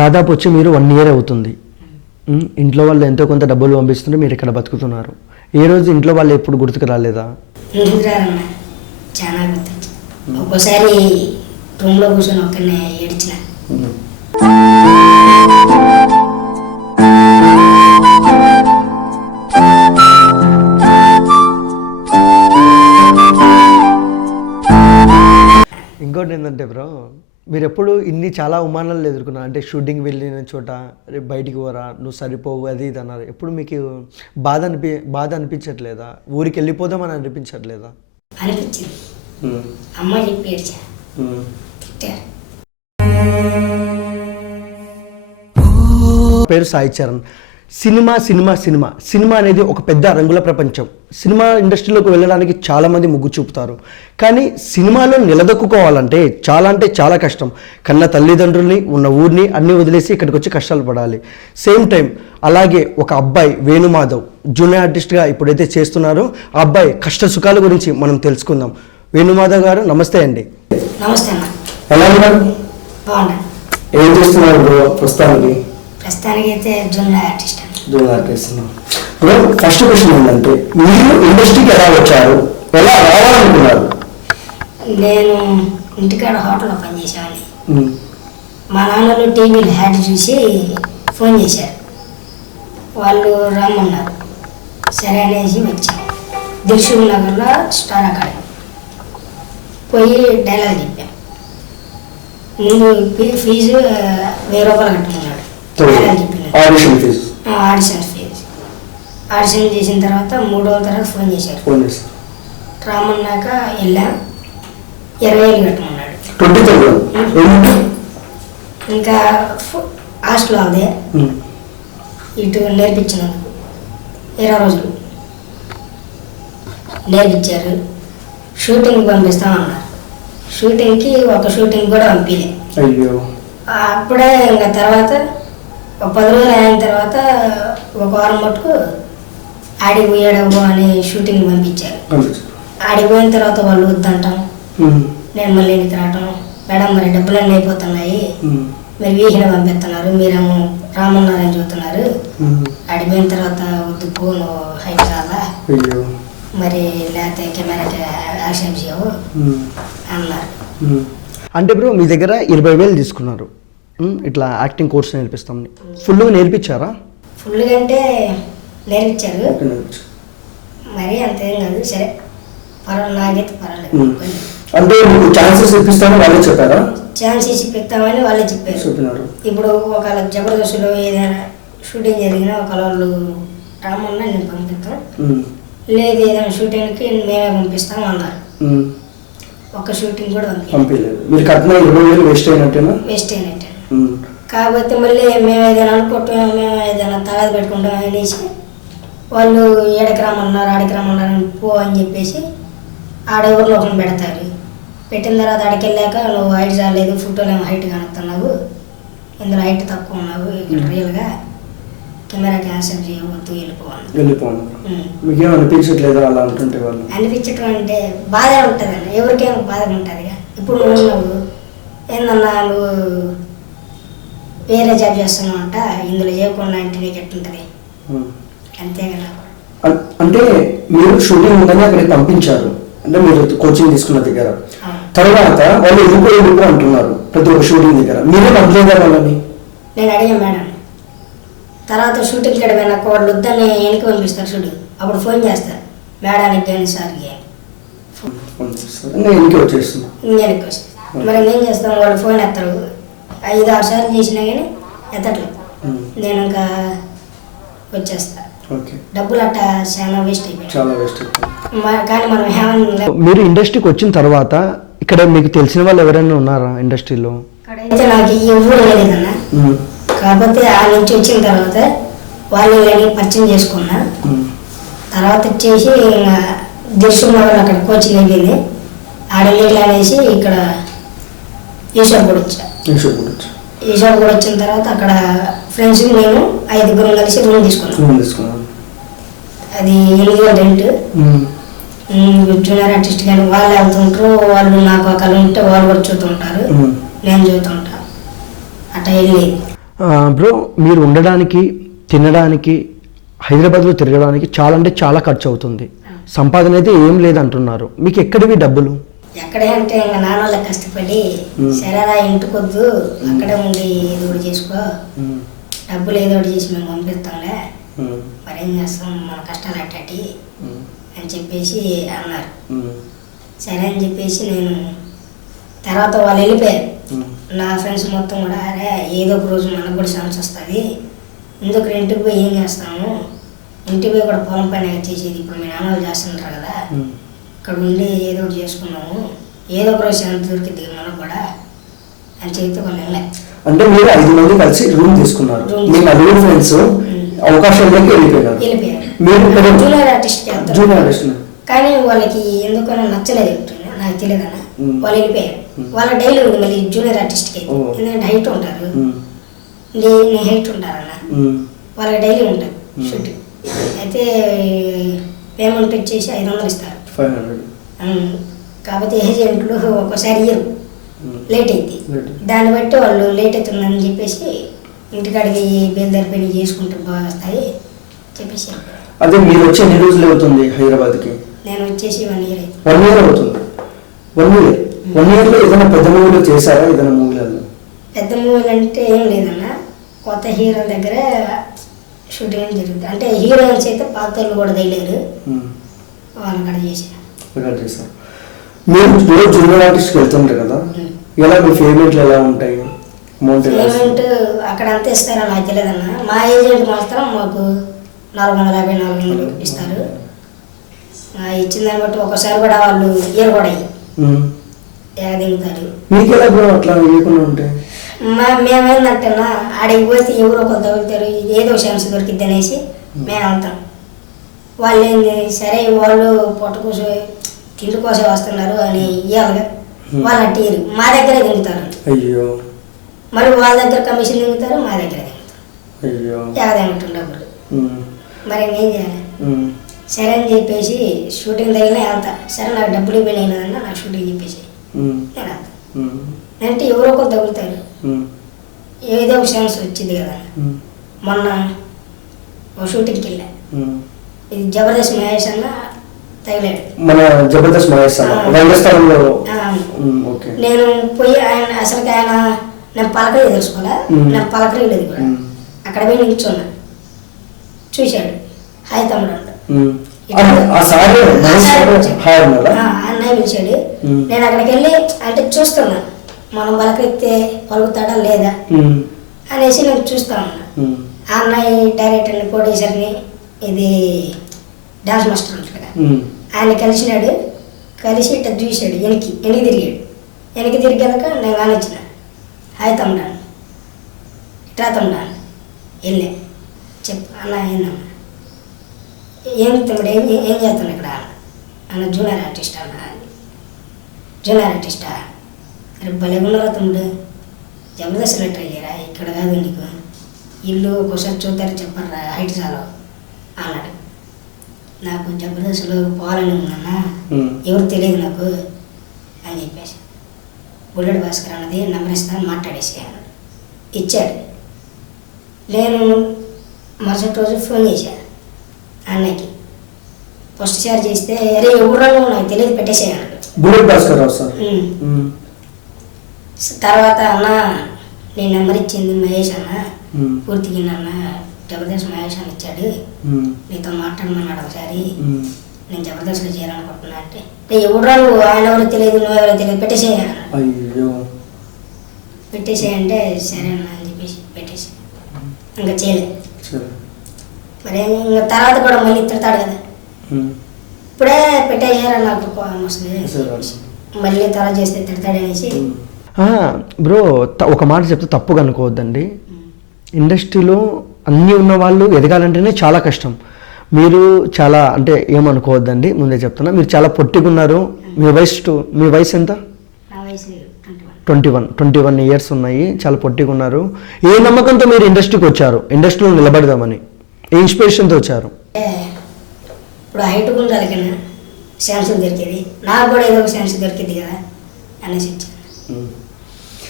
దాదాపు వచ్చి మీరు 1 ఇయర్ అవుతుంది. ఇంట్లో వాళ్ళు ఎంతో కొంత డబ్బులు పంపిస్తుంటే మీరు ఇక్కడ బతుకుతున్నారు. ఏ రోజు ఇంట్లో వాళ్ళు ఎప్పుడు గుర్తుకు రాలేదా? చాలా గుర్తొచ్చి ఒక్కోసారి రూమ్లో కూర్చొని ఒక్కనే ఏడ్చిన. ఇంకోటి ఏంటంటే బ్రో, మీరు ఎప్పుడు ఇన్ని చాలా అవమానాలు ఎదుర్కొన్నారు. అంటే షూటింగ్ వెళ్ళిన చోట బయటికి పోరా, నువ్వు సరిపోవు, అది ఇది అన్నారు. ఎప్పుడు మీకు బాధ అనిపించట్లేదా? ఊరికి వెళ్ళిపోదామని అనిపించట్లేదా? అనిపించింది. అమ్మ చెప్పి ఏడ్చా. పేరు సాయి చరణ్. సినిమా అనేది ఒక పెద్ద రంగుల ప్రపంచం. సినిమా ఇండస్ట్రీలోకి వెళ్ళడానికి చాలామంది మొగ్గు చూపుతారు. కానీ సినిమాలో నిలదొక్కుకోవాలంటే చాలా కష్టం. కన్న తల్లిదండ్రుల్ని, ఉన్న ఊరిని అన్నీ వదిలేసి ఇక్కడికి వచ్చి కష్టాలు పడాలి. సేమ్ టైం అలాగే ఒక అబ్బాయి వేణుమాధవ్ జూనియర్ ఆర్టిస్ట్గా ఇప్పుడైతే చేస్తున్నారో ఆ అబ్బాయి కష్ట సుఖాల గురించి మనం తెలుసుకుందాం. వేణుమాధవ్ గారు నమస్తే అండి. నమస్తే అన్న. ఎలా ఉన్నారు? బాగున్నా. ఏం చేస్తున్నారు బ్రో ప్రస్తుతానికి? ప్రస్తుతానికి అయితే జూనియర్ ఆర్టిస్ట్. ఫస్ట్ క్వశ్చన్ ఏంటంటే, మీరు ఇండస్ట్రీకి ఎలా వచ్చారు, ఎలా రావాలనుకున్నారు? నేను ఇంటికాడ హోటల్లో పనిచేసేవాడిని. మా నాన్నలు టీవీలో యాడ్ చూసి ఫోన్ చేశారు. వాళ్ళు రమ్మన్నారు. సరే అనేసి వచ్చాను. దిల్షుక్ నగర్లో స్టార్ అకాడమీ పోయి డైలాగ్ చెప్పాం. ముందు ఫీజు 1000 రూపాయలు కట్టుకున్నాడు. Audition fee. ఆడిషన్ చేసిన తర్వాత 3 రోజుల తర్వాత ఫోన్ చేశారు. రామన్నాక వెళ్ళాం. 20,000 కట్టమన్నాడు. ఇంకా హాస్టల్ అదే ఇటు నేర్పించినందుకు 20 రోజులు నేర్పించారు. షూటింగ్ పంపిస్తామన్నారు. షూటింగ్కి ఒక షూటింగ్ కూడా పంపిలే. అప్పుడే ఇంకా తర్వాత ఒక 10 రోజులు అయిన తర్వాత ఒక వారం మటుకు ఆడికి పోయాడవు అని షూటింగ్ పంపించారు. ఆడికి పోయిన తర్వాత వాళ్ళు వద్దంటాం. నేను మళ్ళీ ఇంటికి రావటం, మేడం మరి డబ్బులన్నీ అయిపోతున్నాయి, మీరు వీహిన పంపిస్తున్నారు, మీరేమో రామన్నారని చూస్తున్నారు, ఆడిపోయిన తర్వాత వద్దు పో, నువ్వు హైట్ రాదా, మరి లేకపోతే కెమెరాకి యాక్షన్ చేయవు అన్నారు. అంటే బ్రో మీ దగ్గర 20,000 తీసుకున్నారు, ఇట్లా యాక్టింగ్ కోర్స్ నేర్పిస్తాం. ఫుల్గా నేర్పించారా? ఫుల్గా అంటే నేర్పించారు, మరి అంతేం కాదు. సరే పర్వాలేదు, నాకైతే పర్వాలేదు. అంటే మీకు ఛాన్సెస్ ఇప్పిస్తామని వాళ్ళే చెప్పారా? ఛాన్సెస్ ఇప్పిస్తామని వాళ్ళే చెప్పారు. ఇప్పుడు ఒకవేళ జబర్దస్త్లో ఏదైనా షూటింగ్ జరిగినా ఒకవేళ వాళ్ళు రామన్నా నేను పంపిస్తాను, లేదు ఏదైనా షూటింగ్కి మేమే పంపిస్తాం అన్నారు. ఒక షూటింగ్ కూడా పంపించలేదు. వేస్ట్ అయినట్టే. కాకపోతే మళ్ళీ మేము ఏదైనా అనుకుంటాం, మేము ఏదైనా తగాదు పెట్టుకుంటాం అనేసి వాళ్ళు ఏడకి రమ్మన్నారు, ఆడికి రమ్మన్నారు పో అని చెప్పేసి ఆడెవరిలో ఒకరిని పెడతారు. పెట్టిన తర్వాత ఆడికి వెళ్ళాక నువ్వు హైట్ చాలేదు, ఫోటోలు ఏమో హైట్ కానుతున్నావు, ఇందులో హైట్ తక్కువ ఉన్నావు, ఇక్కడ రియల్గా కెమెరా క్యాన్సల్ చేయవద్దు, వెళ్ళిపోవాలి. మీకేం అనిపించట్లేదా అలా అంటుంటే? వాళ్ళు అనిపించటం అంటే బాధ ఉంటుందండి, ఎవరికైనా బాధ ఉంటుంది. ఇప్పుడు నువ్వు ఏందన్నా నువ్వు వేరే జాబ్ చేస్తున్నావు అంట, ఇందులో చేయకుండా అంటే నీకు ఎట్టుంటుంది, అంతే కదా. అంటే మీరు షూటింగ్ ఉందని అక్కడికి పంపించారు, అంటే మీరు కోచింగ్ తీసుకున్న దగ్గర, తర్వాత వాళ్ళు ఎందుకు అంటున్నారు ప్రతి ఒక్క షూటింగ్ దగ్గర, మీరే పంపలేదా వాళ్ళని? నేను అడిగాను మేడం. తర్వాత షూటింగ్ ఇక్కడ పోయినాక వాళ్ళు వద్దని వెనక్కి పంపిస్తారు చూడు, అప్పుడు ఫోన్ చేస్తారు మేడానికి కానీ సార్కి, వెనక్కి వచ్చేస్తుంది. వెనక్కి వస్తుంది. మరి ఏం చేస్తాం, వాళ్ళు ఫోన్ ఎత్తారు. 5-6 సార్లు చేసినా కానీ ఎత్తట్లేదు. నేను ఇంకా వచ్చేస్తా. డబ్బులు అట్ట చాలా వేస్ట్ అయిపోయాయి. కానీ మనం మీరు ఇండస్ట్రీకి వచ్చిన తర్వాత ఇక్కడ మీకు తెలిసిన వాళ్ళు ఎవరైనా ఉన్నారా ఇండస్ట్రీలో? ఇక్కడైతే నాకు ఎవరు లేదన్నా. కాకపోతే ఆ నుంచి వచ్చిన తర్వాత వాళ్ళు పరిచయం చేసుకున్నా. తర్వాత వచ్చేసి దిల్షుక్ నగర్ అక్కడ కోచింగ్ అయిపోయింది. ఆడనీళ్ళు అనేసి ఇక్కడ ఈశ్వర్ కూడా వచ్చా. ఈశ్వర్ కూడా వచ్చిన తర్వాత అక్కడ ఫ్రెండ్స్ నేను 5 కలిసి రూమ్ తీసుకున్నాను. అది 8,000 రెంట్. జూనియర్ ఆర్టిస్ట్ కానీ వాళ్ళు వెళ్తుంటారు, వాళ్ళు నాకు ఒకళ్ళు ఉంటే వాళ్ళు కూడా చూస్తుంటారు, నేను చూస్తుంటా, అట్లా వెళ్ళి బ్రో మీరు ఉండడానికి తినడానికి హైదరాబాద్లో తిరగడానికి చాలా అంటే చాలా ఖర్చు అవుతుంది, సంపాదన అయితే ఏం లేదంటున్నారు, మీకు ఎక్కడివి డబ్బులు? ఎక్కడే అంటే ఇంకా నాన్న వాళ్ళకి కష్టపడి సరేరా ఇంటికొద్దు అక్కడే ఉండి ఏదో ఒకటి చేసుకో, డబ్బులు ఏదో ఒకటి చేసి మేము పంపిస్తాంలే, మరేం చేస్తాం మన కష్టాలు అట్టటి అని చెప్పేసి అన్నారు. సరే అని చెప్పేసి నేను తర్వాత వాళ్ళు వెళ్ళిపోయారు. నా ఫ్రెండ్స్ మొత్తం కూడా అరే ఏదో ఒక రోజు మనకు కూడా ఛాన్స్ వస్తుంది, ఎందుకు ఇంటికి పోయి ఏం చేస్తాము, ఇంటికి పోయి కూడా పొలం పైన చేసేది ఇప్పుడు మీ నాన్న వాళ్ళు చేస్తుంటారు కదా, ఇక్కడ ఉండి ఏదో ఒకటి చేసుకున్నాము, ఏదో ఒక రోజు ఛాన్స్ దొరికింది మనకు కూడా అని చెప్తే కొన్ని వెళ్ళాయి. అంటే మీరు 5 మంది కలిసి రూమ్ తీసుకున్నారు, మీ నలుగురు ఫ్రెండ్స్ అవకాశాలకి వెళ్ళిపోయారు. జూనియర్ ఆర్టిస్ట్ కానీ వాళ్ళకి ఎందుకన్నా నచ్చలేదు, నాకు తెలియదన్న. వాళ్ళు వెళ్ళిపోయారు, వాళ్ళ డైలీ ఉంది మళ్ళీ జూనియర్ ఆర్టిస్ట్కి, ఎందుకంటే హైట్ ఉంటారు, నేను హైట్ ఉంటారన్న, వాళ్ళకి డైలీ ఉంటుంది షూటింగ్. అయితే పేమెంట్ వచ్చేసి 500 ఇస్తారు, 500. కాకపోతే ఏజెంట్లు ఒక్కోసారి ఇయ్యరు, లేట్ అయింది, దాన్ని బట్టి వాళ్ళు లేట్ అవుతుందని చెప్పేసి ఇంటికాడికి బయలుదేరి పని చేసుకుంటూ బాగా వస్తాయి చెప్పేసి. అదే మీరు వచ్చి ఎన్ని రోజులు అవుతుంది హైదరాబాద్కి? నేను వచ్చేసి 1 year అయింది. 1 year అవుతుంది. 1 yearలో ఏదైనా పెద్ద మూవీలు చేశారా? ఏదైనా మూవీలలో పెద్ద మూవీలు అంటే ఏం లేదన్న, కొత్త హీరోల దగ్గర షూటింగ్ జరుగుతుంది. అంటే హీరోయిన్స్ అయితే పాత్రలు కూడా తగిలేరు, వాళ్ళు కూడా చేశారు. మీరు రోజు జూనియర్ ఆర్టిస్ట్కి వెళ్తుంటారు కదా, ఎలా మీ పేమెంట్లు ఎలా ఉంటాయి? పేమెంట్ అక్కడ అంత ఇస్తారా నాకు తెలియదన్న, మా ఏజెంట్ మాత్రం మాకు 450, 400 ఇస్తారు. ఇచ్చిన దాన్ని బట్టి ఒకసారి కూడా వాళ్ళు ఇయర్ కూడా దిగుతారు. మీకు ఎలా బ్రో అట్లా ఇవ్వకుండా ఉంటాయి? మేమేందంటే ఆడికి పోతే ఎవరో ఒకరు తగులుతారు, ఏదో ఛాన్స్ దొరికిద్ది అనేసి మేము వెళ్తాం. వాళ్ళు ఏంది సరే వాళ్ళు పొట్ట కోసం తిండి కోసం వస్తున్నారు అని ఇవ్వాలి, వాళ్ళు అట్టి మా దగ్గరే దిగుతారు. అయ్యో. మరి వాళ్ళ దగ్గర కమిషన్ దిగుతారు, మా దగ్గర దిగుతారు. అయ్యో. ఏదంటే డబ్బులు మరి ఏం చేయాలి? సరే అని చెప్పేసి షూటింగ్ దగ్గర వెళ్తా. సరే నాకు డబ్బులు ఇవ్వలేదన్నా నాకు షూటింగ్ చెప్పేసి నేను వెళ్తా. అంటే ఎవరో ఒకరు తగులుతారు, ఏదో ఒక ఛాన్స్ వచ్చింది కదా. మొన్న ఒక షూటింగ్కి వెళ్ళా, ఇది జబర్దస్త్ మహేష్ అన్న తగిలాడు. మన జబర్దస్త్ మహేష్ నేను పోయి ఆయన అసలు ఆయన నేను పలకరీ తెలుసుకోలే, నేను పలకరీ లేదు కూడా. అక్కడ పోయి నిల్చున్నా, చూశాడు, హాయ్ తమ్ముడు అంట. అన్నయ్య పిలిచాడు. నేను అక్కడికి వెళ్ళి అంటే చూస్తున్నా మనం పలకరిస్తే పలుకుతాడా లేదా అనేసి నేను చూస్తా ఉన్నా. ఆ అన్నయ్య డైరెక్టర్ని, ప్రొడ్యూసర్ని, ఇది డాన్స్ మాస్టర్ ఉంటాడు ఆయన కలిసినాడు. కలిసి ఇట్లా చూశాడు, వెనక్కి తిరిగాడు. వెనక్కి తిరిగాక నేను కానొచ్చిన, హాయ్ తమ్ముడాను, ఇట్రా తమ్ముడాను. వెళ్ళే చెప్పు అన్న ఏందన్న, ఏం తమ్ముడు ఏం చేస్తాను ఇక్కడ అన్న, జూనియర్ ఆర్టిస్ట్ అన్న. జూనియర్ ఆర్టిస్టా? అరే భలే ఉన్నారా తమ్ముడు, జబర్దస్త్లో ట్రై చేయరా, ఇక్కడ కాదు నీకు ఇల్లు ఒకసారి చూద్దారు చెప్పరా, హైట్ చాలు అన్నాడు. నాకు జబర్దస్త్లో పోవాలని ఉందన్నా, ఎవరు తెలియదు నాకు అని చెప్పేసి, బుల్లెట్ భాస్కర్ అన్నది నెంబర్ ఇస్తాను మాట్లాడేసి అన్నాడు. ఇచ్చాడు. నేను మరుసటి రోజు ఫోన్ చేశాను అన్నయ్యకి. ఫస్ట్ షేర్ చేస్తే అరే ఎవరు నాకు తెలియదు పెట్టేసేయన్నాడు. Bullet Bhaskar sir. తర్వాత అన్న నేను నెంబర్ ఇచ్చింది మహేష్ అన్న, పూర్తిగా అన్న జబర్దస్త్ మహేష్ అని ఇచ్చాడు, నీతో మాట్లాడమన్నాడు ఒకసారి, నేను జబర్దస్త్లో చేయాలనుకుంటున్నా అంటే ఎవరు నువ్వు, ఆయన ఎవరో తెలియదు, నువ్వెవరో తెలియదు, పెట్టేసేయన్నాడు. పెట్టేసేయంటే సరే అన్న అని చెప్పేసి పెట్టేసి ఇంకా చేయలేదు. మరి ఇంకా తర్వాత కూడా మళ్ళీ తిడతాడు కదా, ఇప్పుడే పెట్టేసారా నాకు కోపం వస్తుంది, మళ్ళీ తర్వాత చేస్తే తిడతాడనేసి. బ్రో ఒక మాట చెప్తే తప్పుగా అనుకోవద్దండి, ఇండస్ట్రీలో అన్నీ ఉన్న వాళ్ళు ఎదగాలంటేనే చాలా కష్టం. మీరు చాలా అంటే ఏమనుకోవద్దండి, ముందే చెప్తున్నా, మీరు చాలా పొట్టిగా ఉన్నారు. మీ వయసు ఎంత? 21 years ఉన్నాయి, చాలా పొట్టిగా ఉన్నారు. ఏ నమ్మకంతో మీరు ఇండస్ట్రీకి వచ్చారు? ఇండస్ట్రీలో నిలబడదామని ఏ ఇన్స్పిరేషన్తో వచ్చారు? ఇప్పుడు హైట్ ఉండాలి కదా, ఛాన్స్ దొరికేది, నాకు కూడా ఏదో ఒక ఛాన్స్ దొరికింది కదా అనేసి వచ్చాను.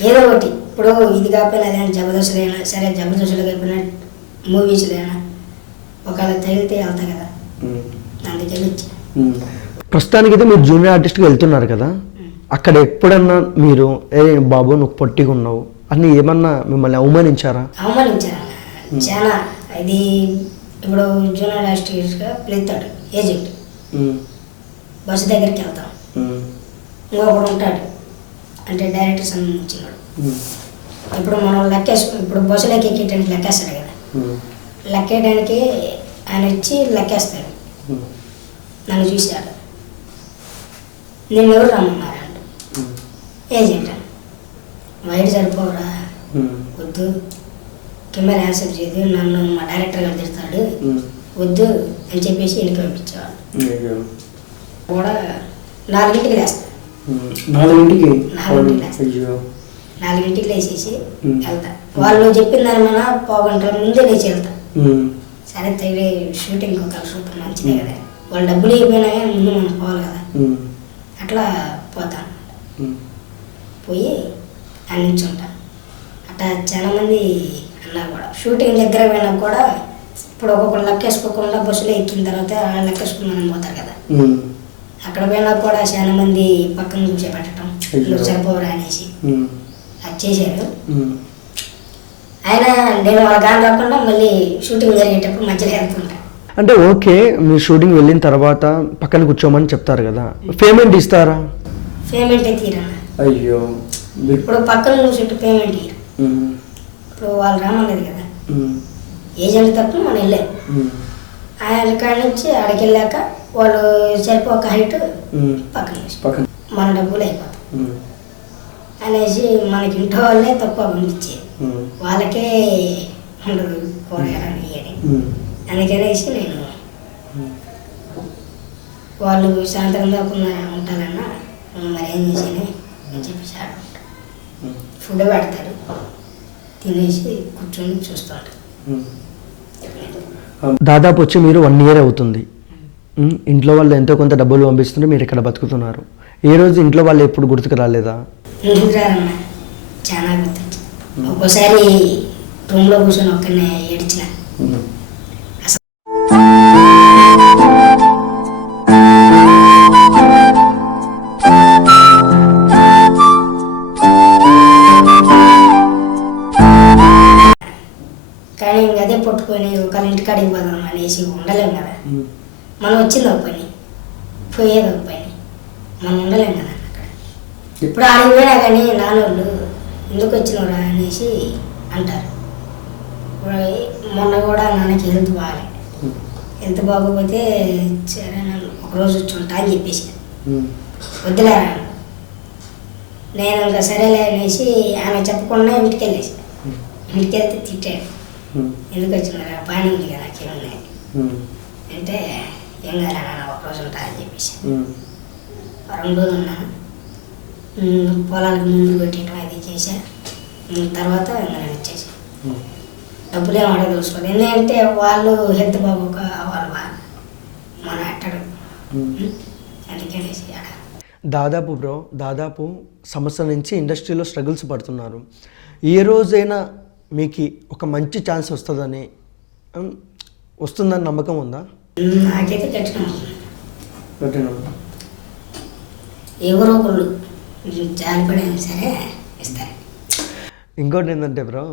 ఏదో ఒకటి ఇప్పుడు ఇది కాకపోయినా అదే జబర్దస్తులైనా సరే, జబర్దస్తులు కాకపోయినా మూవీస్లైనా ఒకవేళ తగిలితే వెళ్తా కదా, అందుకని వచ్చా. ప్రస్తుతానికైతే మీరు జూనియర్ ఆర్టిస్ట్కి వెళ్తున్నారు కదా, అక్కడ ఎప్పుడన్నా మీరు ఏ బాబు నువ్వు పొట్టిగా ఉన్నావు అని ఏమన్నా మిమ్మల్ని అవమానించారా? అవమానించారన్న చాలా. ఇది ఇప్పుడు జూనియర్ ఆర్టిస్ట్గా పిలుస్తాడు ఏజెంట్, బస్సు దగ్గరికి వెళ్తాం, ఇంకొకడు ఉంటాడు అంటే డైరెక్టర్ సంబంధించినాడు. ఇప్పుడు మనం ఇప్పుడు బస్సులోకి ఎక్కేటానికి లెక్కేస్తాడు కదా, లెక్కేయడానికి ఆయన వచ్చి లెక్కేస్తాడు. నన్ను చూశాడు, నేను ఎవరు రమ్మన్నారు అంట ఏజెంట్ అని. వైట్ సరిపోరా, వద్దు కెమెరా యాన్సర్ చేయదు, నన్ను మా డైరెక్టర్ గారు తిడతాడు, వద్దు అని చెప్పేసి వెనక్కి పంపించేవాడు. కూడా 4ంటికి లేస్తాను, 4ంటికి లేచేసి వెళ్తా. వాళ్ళు చెప్పిన దాని మన పావుగంటల ముందే లేచి వెళ్తా. సరే తగిలే షూటింగ్ ఒక సూపర్ మంచిదే కదా, వాళ్ళు డబ్బులు అయిపోయినా కానీ ముందు మనం పోవాలి కదా, అట్లా పోతాను. పోయి అందించుంటా. అట్లా చాలామంది అన్నారు కూడా, షూటింగ్ దగ్గర పోయినా కూడా ఇప్పుడు ఒక్కొక్కరు లెక్కేసుకోకుండా బస్సులో ఎక్కిన తర్వాత లెక్కేసుకున్నాను పోతారు కదా, అక్కడ పోయినా కూడా చాలా మంది పక్కన కూర్చోబెట్టడం, నువ్వు సరిపోవరా అనేసి అది చేశారు. అయినా నేను వాళ్ళ గాని రాకుండా మళ్ళీ షూటింగ్ జరిగేటప్పుడు మధ్యలో వెళ్తుంటా. అంటే ఓకే, మీరు షూటింగ్ వెళ్ళిన తర్వాత పక్కన కూర్చోమని చెప్తారు కదా, పేమెంట్ ఇస్తారా? పేమెంట్ తీరన్నా. అయ్యో, ఇప్పుడు పక్కన కూర్చుంటే పేమెంట్ ఇయ్యరు. ఇప్పుడు వాళ్ళు రామన్నది కదా, ఏజెంట్ తప్ప మనం వెళ్ళాం. ఆయన కాడి నుంచి ఆడికి వెళ్ళాక వాళ్ళు సరిపోక హైట్ పక్కన మన డబ్బులు అయిపోతాం అనేసి మనకి ఇంట్లో వాళ్ళే తక్కువ పంపించే, వాళ్ళకే ఉండదు కూరగాయలు ఇయ్యని. అందుకనేసి నేను వాళ్ళు సాయంత్రం దాకా ఉంటారన్నా మరి ఏం చేసేది అని చెప్పేసి ఆడుకుంటా. ఫుడ్ పెడతారు, తినేసి కూర్చొని చూస్తుంటారు. దాదాపు వచ్చి మీరు 1 year అవుతుంది. ఇంట్లో వాళ్ళు ఎంతో కొంత డబ్బులు పంపిస్తుంటే మీరు ఇక్కడ బతుకుతున్నారు. ఏ రోజు ఇంట్లో వాళ్ళు ఎప్పుడు గుర్తుకు రాలేదా? ఇంటికి రారన్నా, చాలా గుర్తొచ్చి ఒక్కోసారి రూమ్లో కూర్చొని ఒక్కనే ఏడ్చిన. కానీ ఇంక అదే పట్టుకొని ఒకళ్ళ ఇంటికాడికి పోదాం అనేసి ఉండలేము కదా, మనం వచ్చింది ఒక పని, పోయేది ఒక పని, మనం ఉండలేం కదా అక్కడ. ఇప్పుడు ఆడికి పోయినా కానీ నాన్నోళ్ళు ఎందుకు వచ్చినవరా అనేసి అంటారు. మొన్న కూడా నాన్నకి హెల్త్ బాగాలే, హెల్త్ బాగోపోతే సరే నన్ను ఒకరోజు వచ్చి ఉంటా అని చెప్పేసి వద్దులేరా, నేను ఇంకా సరేలే అనేసి ఆయన చెప్పకుండా ఇంటికి వెళ్ళేసి, ఇంటికి వెళ్తే తిట్టాడు, ఎందుకు వచ్చినారా పని ఉంది కదా నాకేమున్నాయి అంటే, ఏం కదా నాన్న ఒకరోజు ఉంటా అని చెప్పేసి 2 రోజులు ఉన్నాను. పొలాలకు ముందు పెట్టడం అది చేసా, తర్వాత ఇంకా నేను వచ్చేసి డబ్బులు ఏం అడగ తెలుసుకోవాలి. ఎందుకంటే వాళ్ళు హెల్త్ బాగోక వాళ్ళు మన అట్టడు, అందుకనేసి దాదాపు సంవత్సరం నుంచి ఇండస్ట్రీలో స్ట్రగుల్స్ పడుతున్నారు. ఏ రోజైనా మీకు ఒక మంచి ఛాన్స్ వస్తుందని నమ్మకం ఉందా? నాకైతే కఠినం, ఎవరో ఒకళ్ళు జాలిపడైనా సరే ఇస్తారు. ఇంకోటి ఏంటంటే బ్రో,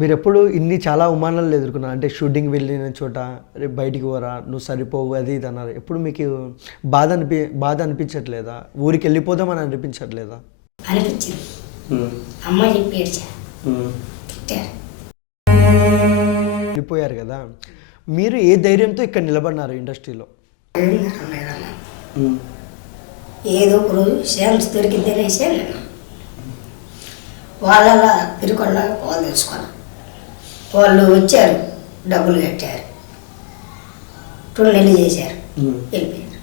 మీరు ఎప్పుడు చాలా అవమానాలు ఎదుర్కొన్నారు అంటే, షూటింగ్ వెళ్ళిన చోట రేపు బయటికి పోరా, నువ్వు సరిపోవు అది ఇది అన్నారు. ఎప్పుడు మీకు బాధ అనిపించట్లేదా? ఊరికి వెళ్ళిపోదామని అనిపించట్లేదా? అనిపించింది. అమ్మ చెప్పి ఏడ్చా, తిట్టారు. వెళ్ళిపోయారు కదా, మీరు ఏ ధైర్యంతో ఇక్కడ నిలబడినారు ఇండస్ట్రీలో? ఏదో ఒక రోజు ఛాన్స్ దొరికిద్దేనేసే నేను వాళ్ళ పిరుకొల్లాగా పోవాలి తెలుసుకున్నాను. వాళ్ళు వచ్చారు, డబ్బులు కట్టారు, 2 నెలలు చేశారు, వెళ్ళిపోయారు.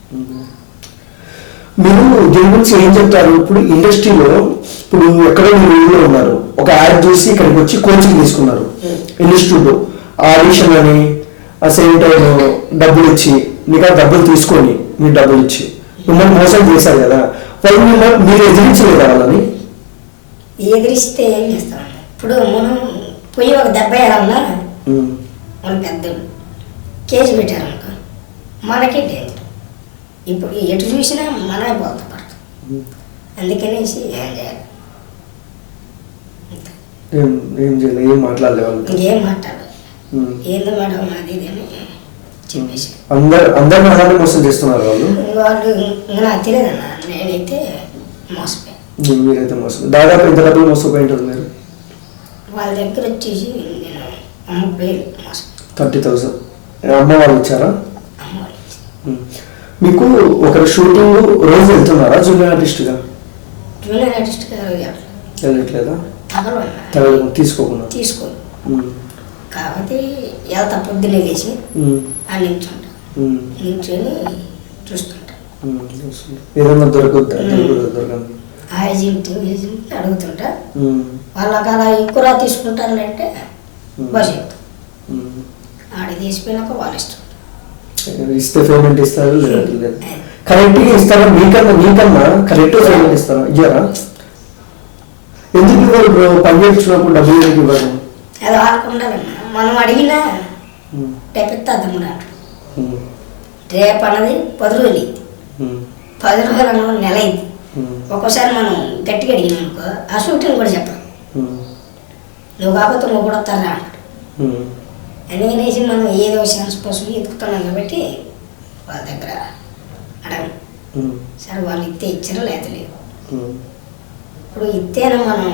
మీరు దీని గురించి ఏం చెప్తారు? ఇప్పుడు ఇండస్ట్రీలో ఇప్పుడు ఎక్కడో మీరు ఊళ్ళో ఉన్నారు, ఒక యాడ్ చూసి ఇక్కడికి వచ్చి కోచింగ్ తీసుకున్నారు ఇన్స్టిట్యూట్, ఆడిషన్ అని సేమ్ టైం డబ్బులు ఇచ్చి, మీకు ఆ డబ్బులు తీసుకొని మీరు డబ్బులు ఇచ్చి మిమ్మల్ని మోసం చేశారు కదా, వాళ్ళు మీరు ఎదిరించలేదా వాళ్ళని? ఎదిరిస్తే ఏం చేస్తామన్నా, ఇప్పుడు మనం పొయ్యి ఒక దెబ్బ వేయాలన్నా వాళ్ళు పెద్దలు కేజీ పెట్టారనుకో మనకే డేంజర్. ఇప్పుడు ఎటు చూసినా మనమే బోల్తా పడుతుంది. అందుకనేసి ఏం చేయాలి, ఏం చేయాలి, ఏం మాట్లాడలే వాళ్ళు, ఇంకేం మాట్లాడాలి, ఏందో మేడం అది ఇది అని చెప్పేసి అందరిని అలాగే మోసం చేస్తున్నారు వాళ్ళు. వాళ్ళు ఇంకా నాకు తెలియదన్నా, నేనైతే మోసపోయాను. మీరైతే మోసం దాదాపు ఎంత డబ్బులు మోసపోయి ఉంటుంది మీరు? వాళ్ళ దగ్గర వచ్చేసి నేను 30,000 మోసం. 30,000 అమ్మ వాళ్ళు ఇచ్చారా? అమ్మ వాళ్ళు మీకు ఒక షూటింగ్ రోజు వెళ్తున్నారా జూనియర్ ఆర్టిస్ట్గా? జూనియర్ ఆర్టిస్ట్గా వెళ్ళట్లేదా? తీసుకోకుండా తీసుకోను. కాబట్టి వెళ్తా పొద్దున్నే లేచి ఆ నిల్చుంటా, నిల్చొని చూస్తుంటా. ఏదన్నా దొరకదు ఆ ఏజెంట్ అడుగుతుంటా. వాళ్ళకి అలా ఎక్కువ తీసుకుంటారంటే బస్ చెప్తా. ఆడ తీసిపోయినాక వాళ్ళు ఇష్టం. ఇస్తే పేమెంట్ ఇస్తారు, లేదు కరెక్ట్గా ఇస్తారా? మీకన్నా కరెక్ట్గా పేమెంట్ ఇస్తారా? ఇయ్యారా? ఎందుకు ఇవ్వరు బ్రో? పని చేయించినప్పుడు డబ్బులు ఎందుకు ఇవ్వరు? అది వాళ్ళకు ఉండాలన్నా. మనం అడిగినా రేపెత్తా అద్దముడు అంటాడు. రేపు అన్నది 10 రోజులు అయింది, 10 రోజులు అన్న నెల అయింది. ఒక్కోసారి మనం గట్టిగా అడిగినాం అనుకో ఆ షూటింగ్ కూడా చెప్పరు. నువ్వు కాకపోతే నువ్వు కూడా వస్తారా అంటాడు. అందుకనేసి మనం ఏదో ఛాన్స్ కోసం ఎత్తుకుతున్నాం కాబట్టి వాళ్ళ దగ్గర అడగం. సరే వాళ్ళు ఇస్తే ఇచ్చారో లేదా లేదు. ఇప్పుడు ఇస్తేనే మనం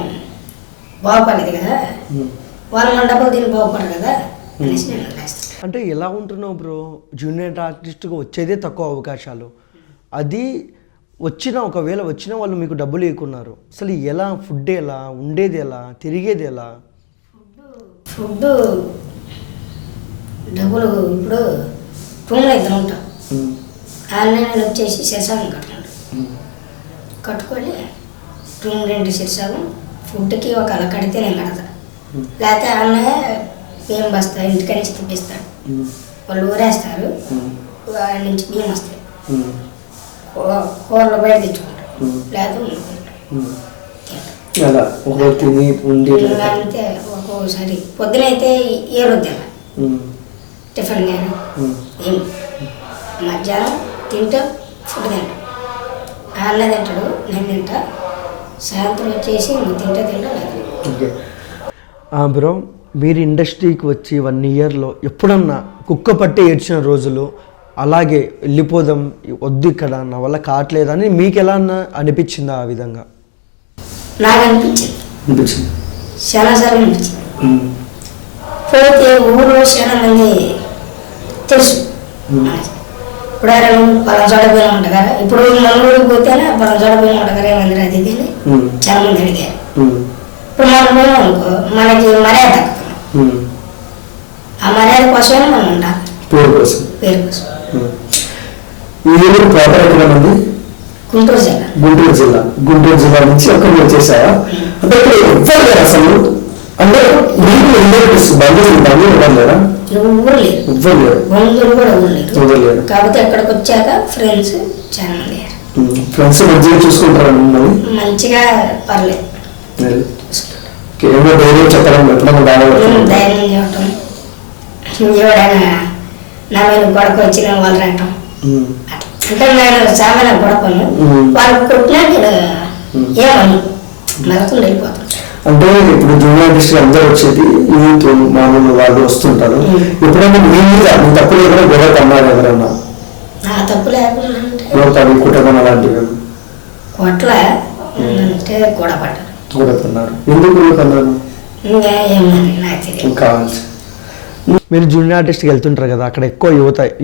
బాగుపడలేదు కదా, వాళ్ళు మన డబ్బులు దీన్ని బాగుపడరు కదా అనేసి నేను వదిలేస్తాను. అంటే ఎలా ఉంటున్నావు బ్రో? జూనియర్ ఆర్టిస్ట్గా వచ్చేదే తక్కువ అవకాశాలు, అది ఒకవేళ వచ్చిన వాళ్ళు మీకు డబ్బులు ఇవ్వకున్నారు, అసలు ఎలా? ఫుడ్ ఎలా, ఉండేది ఎలా, తిరిగేది ఎలా? ఫుడ్ డబ్బులు ఇప్పుడు రూమ్లో ఇద్దరు ఉంటాం. ఆన్లైన్ వచ్చేసి శిరసాగం కట్టుకొని రూమ్ రెంట్ శిరసాగం, ఫుడ్కి ఒక అలా కడితే నేను కడతా. లేకపోతే అన్నయ్య బియ్యం బస్తా ఇంటికి నుంచి తెప్పిస్తాడు. వాళ్ళు ఊరేస్తారు, వాడి నుంచి బియ్యం వస్తాయి. కూరలు బయట తెచ్చుకుంటారు, లేకపోతే అంతే. ఒక్కోసారి పొద్దునైతే ఏరొద్దు టిఫిన్ కానీ ఏం, మధ్యాహ్నం తింటా ఫుడ్ తింటా. అన్న తింటాడు, నేను తింటా. సాయంత్రం వచ్చేసి నువ్వు తింటా లేదు. బ్రో, మీరు ఇండస్ట్రీకి వచ్చి 1 ఇయర్లో ఎప్పుడన్నా కుక్క పట్టి ఏడ్చిన రోజులు, అలాగే వెళ్ళిపోదాం వద్దు ఇక్కడ నా వల్ల కావట్లేదని మీకు ఎలా అనిపించిందా? ఆ విధంగా నాకు అనిపించింది, చాలాసార్లు అనిపించింది. పోతే ఊళ్ళో చాలా మంది తెలుసు. ఇప్పుడు పలానా చోట పోయిన ఉంటారా, ఇప్పుడు మంగళూరుకి పోతేనే పలానా చోట పోయిన ఉంటారా ఏమందరూ అది ఇది అని చాలా మంది అడిగారు. ఇప్పుడు మనం పోయినాం అనుకో మనకి మర్యాద తగ్గుతున్నాం. ఆ మర్యాద కోసమే మనం ఉండాలి, పేరు కోసం. గుంటూరు జిల్లా నుంచి అక్కడ వచ్చేసారా? అంటే ఇక్కడ ఎవ్వరు లేరు అసలు, అంటే మీకు కాబట్టి అక్కడికి వచ్చాక ఫ్రెండ్స్ చాలా మంది. ఫ్రెండ్స్ మంచిగా చూసుకుంటారా? మంచిగా పర్లేదు. ధైర్యం చెప్పడం, ధైర్యం చెప్పటం, ఎవడైనా నా మీద గొడవ వచ్చిన వాళ్ళు రావటం. అంటే నేను సామాన్య గొడవను వాళ్ళు కొట్టినా నేను ఏమన్నా నరకం వెళ్ళిపోతాను. అంటే ఇప్పుడు జూనియర్ ఆర్టిస్ట్ అందరూ వచ్చేది యూత్ మామూలు వాళ్ళు వస్తుంటారు. ఎప్పుడైనా మీ మీద మీ తప్పు లేకుండా గొడవ కన్నారు ఎవరన్నా? నా తప్పు లేకుండా కుటుంబం అలాంటివి కొట్ల అంటే గొడవ పడ్డారు. ఎందుకు కన్నారు? ఇంకా ఏమని నాకు తెలియదు. కావాల్సి మీరు జూనియర్ ఆర్టిస్ట్కి వెళ్తుంటారు కదా, అక్కడ ఎక్కువ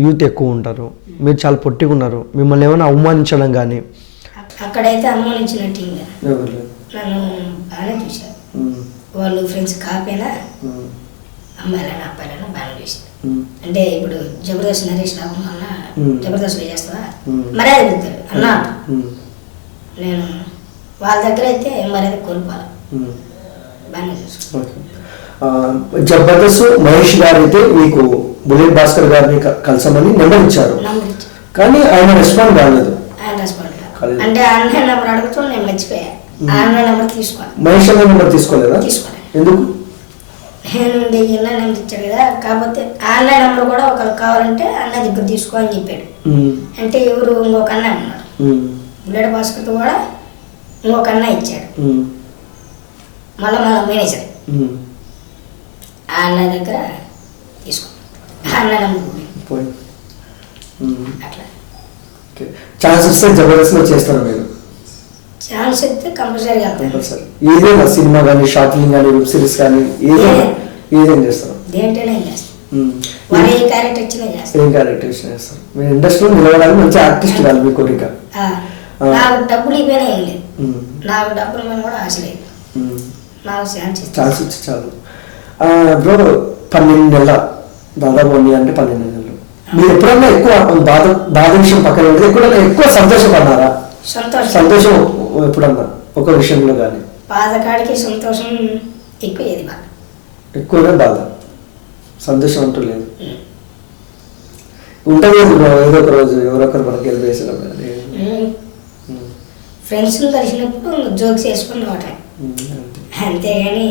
యూత్ ఎక్కువ ఉంటారు. మీరు చాలా పొట్టిగా ఉన్నారు, మిమ్మల్ని ఏమైనా అవమానించడం కానీ? అక్కడైతే అవమానించినట్టు నన్ను బాగానే చూశారు. వాళ్ళు ఫ్రెండ్స్ కాకపోయినా అమ్మాయిలైనా అబ్బాయిలైనా బాగానే చూశారు. అంటే ఇప్పుడు జబర్దస్త్ నరేష్ రాకుండా అన్న జబర్దస్త్లో చేస్తావా మర్యాద పెడతారు అన్న. నేను వాళ్ళ దగ్గర అయితే మర్యాద కోల్పోవాలి, బాగానే చూసుకుంటాను. జబర్దస్త్ మహేష్ గారు అయితే మీకు బుల్లెట్ భాస్కర్ గారిని కలిసమని నెంబర్ ఇచ్చారు, కానీ ఆయన రెస్పాండ్ కాలేదు. అంటే ఆన్లైన్ నెంబర్ అడుగుతూ నేను మర్చిపోయా. ఆన్లైన్ నెంబర్ తీసుకోవాలి. మహేష్ నెంబర్ తీసుకోలేదా? తీసుకోలేదు. ఎందుకు? నేను ఇన్న నెంబర్ ఇచ్చాడు కదా, కాకపోతే అన్న నెంబర్ కూడా ఒకరికి కావాలంటే అన్న దగ్గర తీసుకో అని చెప్పాడు. అంటే ఎవరు ఇంకొక అన్న ఉన్నారు, బుల్లెట్ భాస్కర్ కూడా ఇంకొక అన్న ఇచ్చాడు. మళ్ళీ మన మేనేజర్ ఆ అన్న దగ్గర తీసుకో, ఆ అన్న నెంబర్ అట్లా. ఛాన్స్ వస్తే జబర్దస్త్లో చేస్తారా మీరు? ఛాన్స్ అయితే కంపల్సరీగా వెళ్తాను. ఏదైనా సినిమా కానీ, షార్ట్ ఫిల్మ్ కానీ, వెబ్ సిరీస్ కానీ ఏదైనా చేస్తారు? దేంటైనా చేస్తాను. వాళ్ళు ఏ క్యారెక్టర్ ఇచ్చినా చేస్తాను. ఏం క్యారెక్టర్ ఇచ్చినా చేస్తారు. మీరు ఇండస్ట్రీలో నిలవడానికి మంచి ఆర్టిస్ట్ కాదు మీ కోరిక. నాకు డబ్బులు ఇవ్వనే ఏం లేదు, నాకు డబ్బుల మీద కూడా ఆశ లేదు, నాకు ఛాన్స్ ఇచ్చి చాలు. బ్రో 12 నెలల దాదాపు 1 year అంటే 12 నెలలు. మీరు ఎప్పుడన్నా ఎక్కువ బాధ విషయం పక్కన ఉంటుంది, ఎప్పుడన్నా ఎక్కువ సంతోషపడ్డారా? సంతోషం ఎప్పుడన్నా ఒక విషయంలో కానీ? బాధ కాడికి సంతోషం ఎక్కువ, ఏది బాధ ఎక్కువనే బాధ, సంతోషం అంటూ లేదు. ఉంటుంది ఏదో ఒక రోజు ఎవరొకరు మనకి వెళ్ళి వేసినప్పుడు ఫ్రెండ్స్ కలిసినప్పుడు జోక్స్ వేసుకుని రావటం, అంతేగాని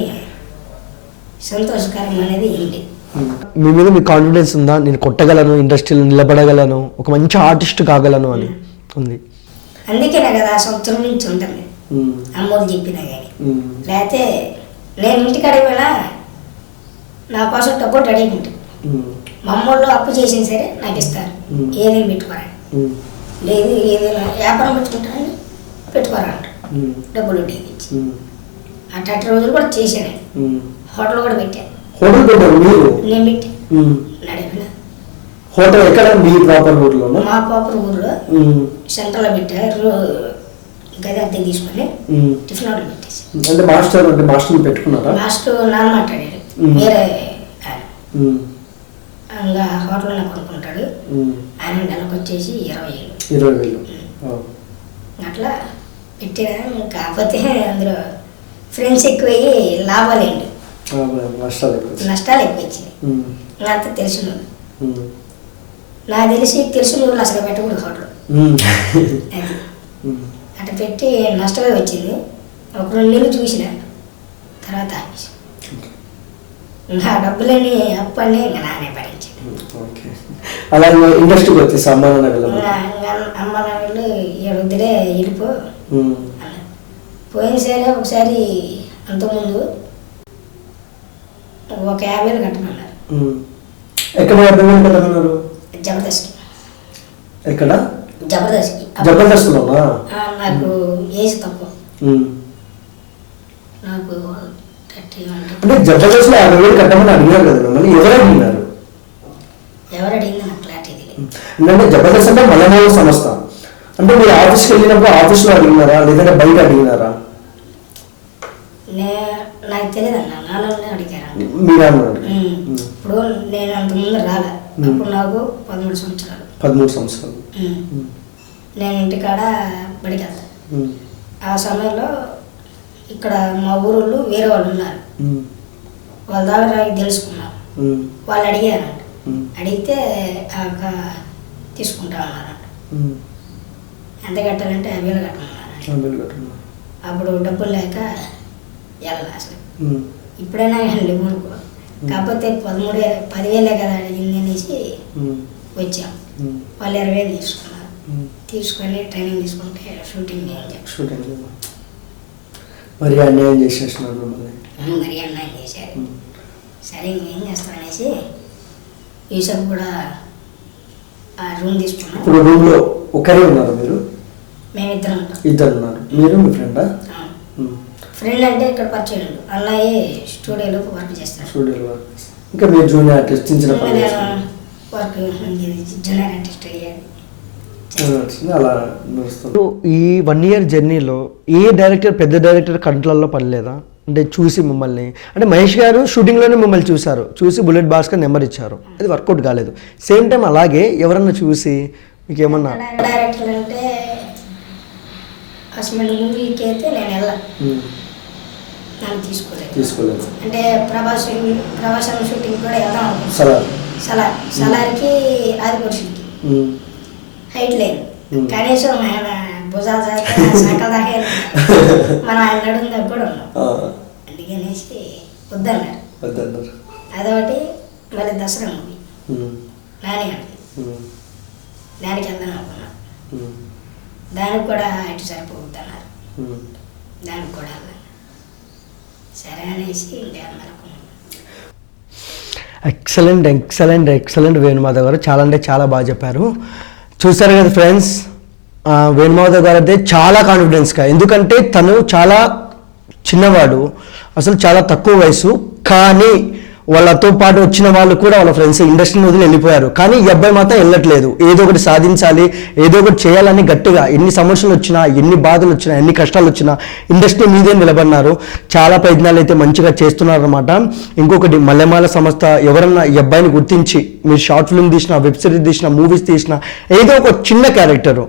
సంతోషకరం అనేది ఏంటి? మీ మీద మీ కాన్ఫిడెన్స్ ఉందా, నేను కొట్టగలను, ఇండస్ట్రీలో నిలబడగలను, ఒక మంచి ఆర్టిస్ట్ కాగలను అని ఉంది? అందుకేనా కదా సంవత్సరం నుంచి ఉంటుంది అమ్మోళ్ళు చెప్పినా కానీ. లేకపోతే నేను ఇంటికాడ పోయినా నా కోసం డబ్బులు రెడీ ఉంటుంది. మా అమ్మోళ్ళు అప్పు చేసిన సరే నాకు ఇస్తారు, ఏదేమి పెట్టుకోరా, లేదు ఏదైనా వ్యాపారం పెట్టుకుంటారని పెట్టుకోరా అంటారు, డబ్బులు ఇచ్చి. అట్లాంటి రోజులు కూడా చేశాను, హోటల్ కూడా పెట్టాను. హోటల్ పెట్టారు మీరు? నేను పెట్టి నడిపిన హోటల్ ఎక్కడ? మీ ప్రాపర్ ఊర్లో? మా ప్రాపర్ ఊర్లో సెంటర్లో పెట్టారు, గది అద్దె తీసుకొని టిఫిన్ ఆర్డర్ పెట్టేసి. అంటే మాస్టర్ పెట్టుకున్నారా? మాస్టర్ నాన్న మాట్లాడాడు, వేరే ఇంకా హోటల్లో కొనుక్కుంటాడు ఆయన, నెలకు వచ్చేసి 20,000 అట్లా పెట్టినా. కాకపోతే అందులో ఫ్రెండ్స్ ఎక్కువయ్యి లాభాలేండి, నష్టాలు ఎక్కువ వచ్చినాయి. అంత తెలిసిన నాకు తెలిసిన వాళ్ళు అసలు పెట్టకూడదు హోటల్, అది అట్లా పెట్టి నష్టమే వచ్చింది. ఒక 2 నెలలు చూసిన తర్వాత ఆపేసి, ఇంకా డబ్బులని అప్పని ఇంకా నానే భరించాను. అలాగే ఇండస్ట్రీకి వచ్చేసి అమ్మ నాన్నలు వద్దులే వెళ్ళిపో అన్న. పోయిన సరే ఒకసారి అంతకుముందు ఒక 50,000 కట్టమన్నారు. ఎక్కడ 50,000 కట్టమన్నారు? జబర్దస్త్. ఎక్కడ? జబర్దస్త్లోనా? నాకు ఏజ్ తక్కువ, నాకు అంటే జబర్దస్త్లో 50,000 కట్టమని అడిగారు కదా మిమ్మల్ని, ఎవరు అడిగినారు? ఎవరు అడిగింది నాకు క్లారిటీ తెలియదు. ఎందుకంటే జబర్దస్త్ అంటే మలయాళ సంస్థ, అంటే మీరు ఆఫీస్కి వెళ్ళినప్పుడు ఆఫీస్లో అడిగినారా లేదంటే బయట అడిగినారా? నాకు తెలియదు అన్న, నాన్ననే అడిగారు. మీ నాన్న? ఇప్పుడు నేను అంతకుముందు రాలే, అప్పుడు నాకు 13 సంవత్సరాలు. 13 సంవత్సరాలు నేను ఇంటికాడ బడికి వెళ్తాను. ఆ సమయంలో ఇక్కడ మా ఊరు వేరే వాళ్ళు ఉన్నారు, వాళ్ళ దగ్గర తెలుసుకున్నారు. వాళ్ళు అడిగారంట, అడిగితే తీసుకుంటా అన్నారంట. ఎంత కట్టాలంటే 50,000 కట్టమన్నారు. అప్పుడు డబ్బులు లేక వెళ్ళాలి అసలు. ఇప్పుడైనా వెళ్ళి ఊరుకో, కాకపోతే 10,000 కదా అడిగింది అనేసి వచ్చాం. వాళ్ళు 20,000 తీసుకున్నారు. తీసుకొని ట్రైనింగ్ తీసుకుంటే షూటింగ్ మరి అన్యాయం చేసేస్తున్నారు, మరీ అన్యాయం చేశారు. సరే ఇంకేం చేస్తాం అనేసి ఈసారి కూడా ఆ రూమ్ తీసుకున్నాం. ఇప్పుడు రూమ్లో ఒకరే ఉన్నారు మీరు? మేమిద్దరం ఉంటాం. ఇద్దరు ఉన్నారు, మీరు మీ ఫ్రెండా? ఫ్రెండ్ అంటే ఇక్కడ పరిచయం, అన్నయ్య స్టూడియోలో వర్క్ చేస్తాను. స్టూడియోలో వర్క్, ఇంకా మీరు జూనియర్ ఆర్టిస్ట్, చిన్న వర్క్ జూనియర్ ఆర్టిస్ట్ అయ్యాది అలా నడుస్తుంది. ఈ 1 year జర్నీలో ఏ డైరెక్టర్, పెద్ద డైరెక్టర్ కంట్రోల్లో పడలేదా? అంటే చూసి మిమ్మల్ని, అంటే మహేష్ గారు షూటింగ్లోనే మిమ్మల్ని చూసి బుల్లెట్ భాస్కర్ నెంబర్ ఇచ్చారు, అది వర్కౌట్ కాలేదు. సేమ్ టైం అలాగే ఎవరన్నా చూసి మీకు ఏమన్నా? డైరెక్టర్ అంటే అసలు మూవీకి అయితే నేను నన్ను తీసుకోలేదు. అంటే ప్రభాస్ షూటింగ్ కూడా వెళ్దాం అనుకుంటున్నాను. సలార్కి ఆదిపురుషుడికి హైట్ లేదు, కనీసం ఆయన భుజాలు సకల దాకా మనం ఆయన నడుము దగ్గర కూడా ఉన్నాం. అందుకనేసి వద్దన్నారు. అదొకటి మళ్ళీ దసరా మూవీ నాని అంటే దానికి వెళ్దాం అనుకున్నా, దానికి కూడా ఇటు సరిపోతున్నారు, దానికి కూడా వెళ్ళాను. సరే అనేసి ఇంటి అనుకున్నాను. ఎక్సలెంట్ ఎక్సలెంట్ ఎక్సలెంట్ వేణుమాధవ్ గారు, చాలా అంటే చాలా బాగా చెప్పారు. చూసారు కదా ఫ్రెండ్స్, వేణుమాధవ్ గారు అయితే చాలా కాన్ఫిడెన్స్గా, ఎందుకంటే తను చాలా చిన్నవాడు, అసలు చాలా తక్కువ వయసు, కానీ వాళ్ళతో పాటు వచ్చిన వాళ్ళు కూడా వాళ్ళ ఫ్రెండ్స్ ఇండస్ట్రీని వదిలి వెళ్ళిపోయారు. కానీ ఈ అబ్బాయి మాత్రం వెళ్ళట్లేదు, ఏదో ఒకటి సాధించాలి, ఏదో ఒకటి చేయాలని గట్టిగా ఎన్ని సమస్యలు వచ్చినా, ఎన్ని బాధలు వచ్చినా, ఎన్ని కష్టాలు వచ్చినా ఇండస్ట్రీ మీదే నిలబడినారు. చాలా ప్రయత్నాలు అయితే మంచిగా చేస్తున్నారన్నమాట. ఇంకొకటి మల్లెమాల సంస్థ ఎవరన్నా ఈ అబ్బాయిని గుర్తించి మీరు షార్ట్ ఫిల్మ్ తీసినా, వెబ్ సిరీస్ తీసినా, మూవీస్ తీసినా, ఏదో ఒక చిన్న క్యారెక్టరు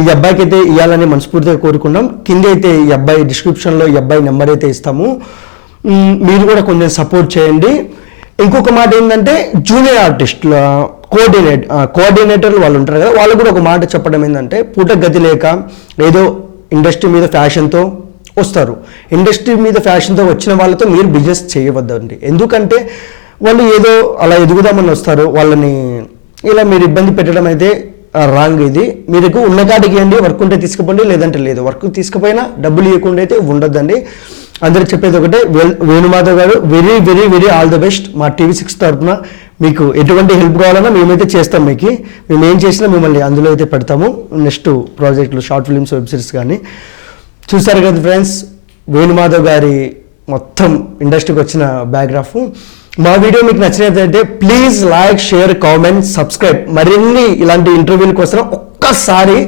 ఈ అబ్బాయికి అయితే ఇవ్వాలని మనస్ఫూర్తిగా కోరుకున్నాం. కింద అయితే ఈ అబ్బాయి డిస్క్రిప్షన్లో ఈ అబ్బాయి నెంబర్ అయితే ఇస్తాము, మీరు కూడా కొంచెం సపోర్ట్ చేయండి. ఇంకొక మాట ఏంటంటే జూనియర్ ఆర్టిస్టుల కోఆర్డినేటర్లు వాళ్ళు ఉంటారు కదా, వాళ్ళు కూడా ఒక మాట చెప్పడం ఏంటంటే పూట గతి లేక ఏదో ఇండస్ట్రీ మీద ఫ్యాషన్తో వస్తారు. ఇండస్ట్రీ మీద ఫ్యాషన్తో వచ్చిన వాళ్ళతో మీరు బిజినెస్ చేయవద్దండి, ఎందుకంటే వాళ్ళు ఏదో అలా ఎదుగుదామని వస్తారు, వాళ్ళని ఇలా మీరు ఇబ్బంది పెట్టడం అయితే రాంగ్. ఇది మీకు ఉన్న కాడికి ఇవ్వండి, వర్క్ ఉంటే తీసుకుపోండి, లేదంటే లేదు. వర్క్ తీసుకుపోయినా డబ్బులు ఇవ్వకుండా అయితే ఉండొద్దండి. అందరూ చెప్పేది ఒకటే, వేణుమాధవ్ గారు very very very all the best. మా TV6 తరఫున మీకు ఎటువంటి హెల్ప్ కావాలన్నా మేమైతే చేస్తాం. మేము ఏం చేసినా మిమ్మల్ని అందులో అయితే పెడతాము. నెక్స్ట్ ప్రాజెక్టులు, షార్ట్ ఫిల్మ్స్, వెబ్ సిరీస్ కానీ. చూసారు కదా ఫ్రెండ్స్, వేణుమాధవ్ గారి మొత్తం ఇండస్ట్రీకి వచ్చిన బ్యాక్గ్రాఫ్. మా వీడియో మీకు నచ్చినట్లయితే please like, share, comment, subscribe. మరిన్ని ఇలాంటి ఇంటర్వ్యూల కోసం ఒక్కసారి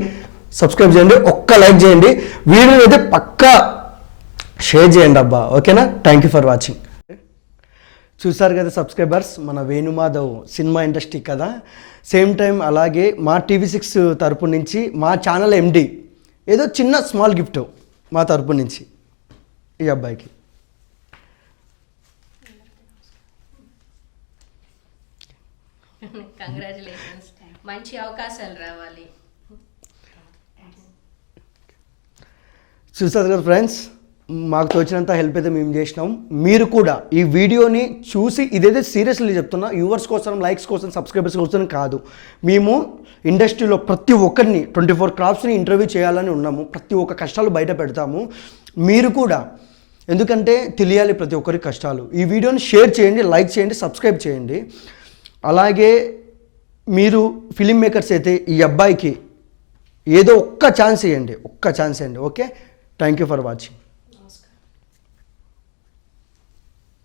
సబ్స్క్రైబ్ చేయండి, ఒక్క లైక్ చేయండి, వీడియో అయితే పక్కా షేర్ చేయండి అబ్బా, ఓకేనా? Thank you for watching. చూసారు కదా సబ్స్క్రైబర్స్, మన వేణుమాధవ్ సినిమా ఇండస్ట్రీ కదా. సేమ్ టైం అలాగే మా TV6 తరపు నుంచి మా ఛానల్ MD ఏదో చిన్న స్మాల్ గిఫ్ట్ మా తరపు నుంచి ఈ అబ్బాయికి. కంగ్రాచులేషన్స్, మంచి అవకాశాలు రావాలి. చూస్తారు కదా ఫ్రెండ్స్, మాకు తోచినంత హెల్ప్ అయితే మేము చేసినాం. మీరు కూడా ఈ వీడియోని చూసి, ఇదైతే సీరియస్లీ చెప్తున్నా, వ్యూవర్స్ కోసం, లైక్స్ కోసం, సబ్స్క్రైబర్స్ కోసం కాదు, మేము ఇండస్ట్రీలో ప్రతి ఒక్కరిని 24 క్రాఫ్ట్స్ని ఇంటర్వ్యూ చేయాలని ఉన్నాము. ప్రతి ఒక్క కష్టాలు బయట పెడతాము. మీరు కూడా, ఎందుకంటే తెలియాలి ప్రతి ఒక్కరి కష్టాలు. ఈ వీడియోని షేర్ చేయండి, లైక్ చేయండి, సబ్స్క్రైబ్ చేయండి. అలాగే మీరు ఫిలిం మేకర్స్ అయితే ఈ అబ్బాయికి ఏదో ఒక్క ఛాన్స్ ఇవ్వండి, okay? Thank you for watching.